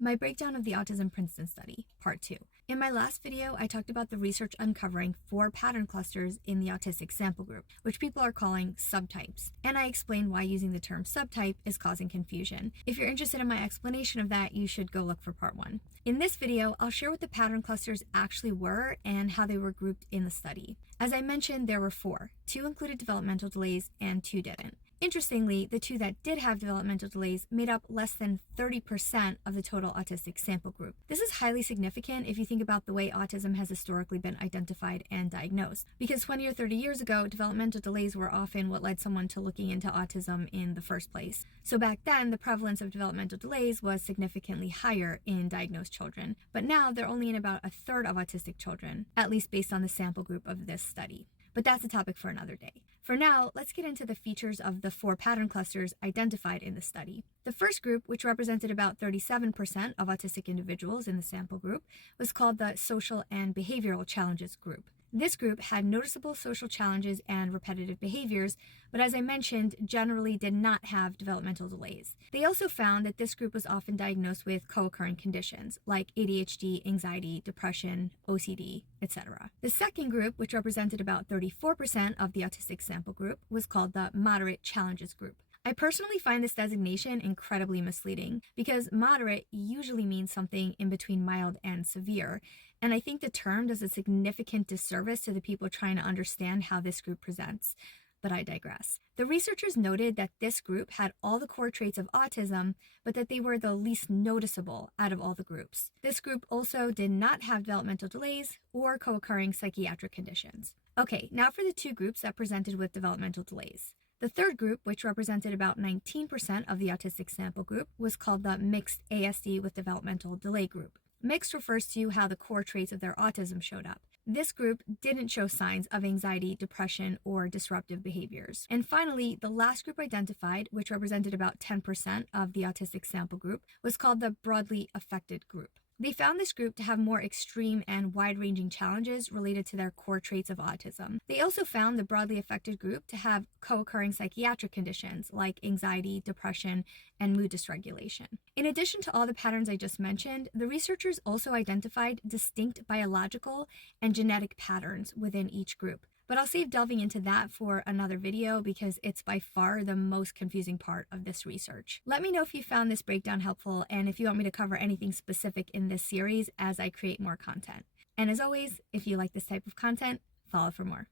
My breakdown of the Autism Princeton study, part 2. In my last video, I talked about the research uncovering 4 pattern clusters in the autistic sample group, which people are calling subtypes. And I explained why using the term subtype is causing confusion. If you're interested in my explanation of that, you should go look for part 1. In this video, I'll share what the pattern clusters actually were and how they were grouped in the study. As I mentioned, there were 4. 2 included developmental delays and 2 didn't. Interestingly, the 2 that did have developmental delays made up less than 30% of the total autistic sample group. This is highly significant if you think about the way autism has historically been identified and diagnosed. Because 20 or 30 years ago, developmental delays were often what led someone to looking into autism in the first place. So back then, the prevalence of developmental delays was significantly higher in diagnosed children. But now they're only in about a third of autistic children, at least based on the sample group of this study. But that's a topic for another day. For now, let's get into the features of the 4 pattern clusters identified in the study. The first group, which represented about 37% of autistic individuals in the sample group, was called the Social and Behavioral Challenges group. This group had noticeable social challenges and repetitive behaviors, but as I mentioned, generally did not have developmental delays. They also found that this group was often diagnosed with co-occurring conditions like ADHD, anxiety, depression, OCD, etc. The second group, which represented about 34% of the autistic sample group, was called the Moderate Challenges group. I personally find this designation incredibly misleading because moderate usually means something in between mild and severe, and I think the term does a significant disservice to the people trying to understand how this group presents. But I digress. The researchers noted that this group had all the core traits of autism, but that they were the least noticeable out of all the groups. This group also did not have developmental delays or co-occurring psychiatric conditions. Okay, now for the 2 groups that presented with developmental delays. The third group, which represented about 19% of the autistic sample group, was called the Mixed ASD with Developmental Delay group. Mixed refers to how the core traits of their autism showed up. This group didn't show signs of anxiety, depression, or disruptive behaviors. And finally, the last group identified, which represented about 10% of the autistic sample group, was called the Broadly Affected group. They found this group to have more extreme and wide-ranging challenges related to their core traits of autism. They also found the broadly affected group to have co-occurring psychiatric conditions like anxiety, depression, and mood dysregulation. In addition to all the patterns I just mentioned, the researchers also identified distinct biological and genetic patterns within each group. But I'll save delving into that for another video because it's by far the most confusing part of this research. Let me know if you found this breakdown helpful and if you want me to cover anything specific in this series as I create more content. And as always, if you like this type of content, follow for more.